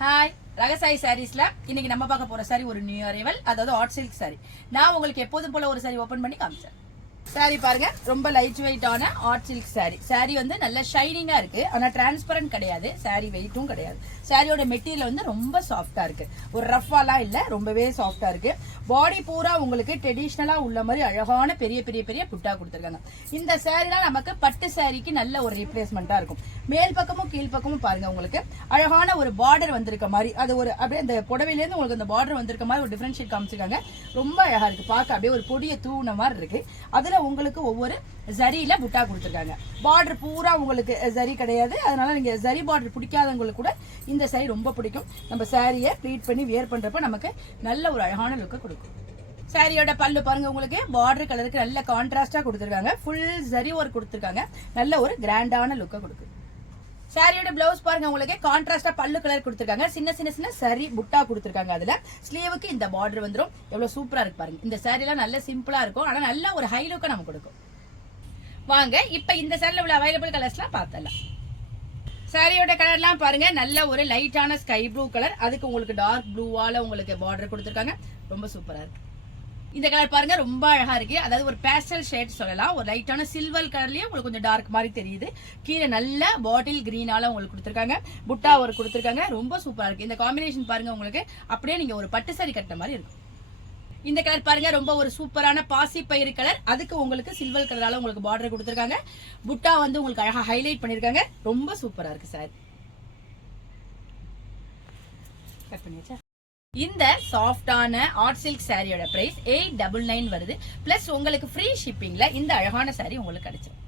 Hi ரகசாய் சாரீஸ்ல இன்னைக்கு நம்ம பார்க்க போற சாரி ஒரு நியூ அரைவல், அதாவது ஹாட் சில்க் சாரி. நான் உங்களுக்கு எப்போதும் போல ஒரு சாரி ஓபன் பண்ணி காமிச்சேன். சாரி பாருங்க, ரொம்ப லைட் வெயிட்டான ஹாட் சில்க் சாரி. சாரி வந்து நல்ல ஷைனிங்கா இருக்கு, ஆனா டிரான்ஸ்பரண்ட் கிடையாது. சாரி வெயிட்டும் கிடையாது. சாரியோட மெட்டீரியல் வந்து ரொம்ப சாஃப்டா இருக்கு, ஒரு ரஃபாலாம் இல்ல, ரொம்பவே சாஃப்டா இருக்கு. பாடி பூரா உங்களுக்கு ட்ரெடிஷனலா உள்ள மாதிரி அழகான பெரிய பெரிய பெரிய புட்டா கொடுத்துருக்காங்க. இந்த சாரிலாம் நமக்கு பட்டு சாரிக்கு நல்ல ஒரு ரீப்ளேஸ்மெண்டா இருக்கும். மேல் பக்கமும் கீழ் பக்கமும் பாருங்க, உங்களுக்கு அழகான ஒரு பார்டர் வந்திருக்க மாதிரி, அது ஒரு அப்படியே அந்த புடவையில இருந்து உங்களுக்கு அந்த பார்டர் வந்திருக்க மாதிரி ஒரு டிஃபரன்ஷியேட் காமிச்சிருக்காங்க. ரொம்ப அழகா இருக்கு, பார்க்க அப்படியே ஒரு பொடிய தூண மாதிரி இருக்கு. அதுல உங்களுக்கு ஒவ்வொரு ஜரியில புட்டா கொடுத்துருக்காங்க. பார்டர் பூரா உங்களுக்கு ஜரி கிடையாது, அதனால நீங்க ஜரி பார்டர் பிடிக்காதவங்களுக்கு கூட இந்த சாரி ரொம்ப பிடிக்கும். நம்ம சாரியை ப்ளீட் பண்ணி வியர் பண்றப்ப நமக்கு நல்ல ஒரு அழகான லுக்கை கொடுக்கும். சாரியோட பல்லு பாருங்க, உங்களுக்கு பார்டர் கலருக்கு நல்ல கான்ட்ராஸ்டா கொடுத்துருக்காங்க. ஃபுல் ஜரி ஒர்க் கொடுத்துருக்காங்க, நல்ல ஒரு கிராண்டான லுக்கை கொடுக்கும். சாரியோட பிளவுஸ் பாருங்க, உங்களுக்கு கான்ட்ராஸ்டா பல்லு கலர் கொடுத்துருக்காங்க. சின்ன சின்ன சின்ன சரி புட்டா கொடுத்துருக்காங்க. அதுல ஸ்லீவுக்கு இந்த பார்டர் வந்துடும். எவ்வளவு சூப்பரா இருக்கு பாருங்க. இந்த சாரி எல்லாம் நல்ல சிம்பிளா இருக்கும், ஆனா நல்ல ஒரு ஹை லுக்கை நமக்கு கொடுக்கும். வாங்க இப்ப இந்த சாரில உள்ள அவைலபிள் கலர்ஸ்லாம் பார்த்தலாம். சாரியோட கலர்லாம் பாருங்க, நல்ல ஒரு லைட்டான ஸ்கை ப்ளூ கலர், அதுக்கு உங்களுக்கு டார்க் ப்ளூவால உங்களுக்கு பார்டர் கொடுத்துருக்காங்க. ரொம்ப சூப்பரா இருக்கு. இந்த கலர் பாருங்க, ரொம்ப அழகா இருக்கு. அதாவது ஒரு பேஸ்டல் ஷேட் சொல்லலாம். ஒரு லைட்டான சில்வர் கலர்லயே உங்களுக்கு கொஞ்சம் டார்க் மாதிரி தெரியுது. கீழே நல்ல பாட்டில் கிரீனால உங்களுக்கு கொடுத்துருக்காங்க. புட்டா ஒரு கொடுத்துருக்காங்க. ரொம்ப சூப்பரா இருக்கு. இந்த காம்பினேஷன் பாருங்க, உங்களுக்கு அப்படியே நீங்க ஒரு பட்டு சாரி கட்டின மாதிரி இருக்கும். இந்த கலர் பாருங்க, ரொம்ப ஒரு சூப்பரான பாசி பயிறு கலர், அதுக்கு உங்களுக்கு சில்வர் கலரால உங்களுக்கு பார்டர் கொடுத்துருக்காங்க. புட்டா வந்து உங்களுக்கு அழகா ஹைலைட் பண்ணிருக்காங்க. ரொம்ப சூப்பரா இருக்கு சார். கட் பண்ணியாச்சா? இந்த சாஃப்டான ஹாட் சில்க் சாரியோட பிரைஸ் 899 வருது. பிளஸ் உங்களுக்கு ஃப்ரீ ஷிப்பிங்ல இந்த அழகான சாரி உங்களுக்கு கிடைச்சிடும்.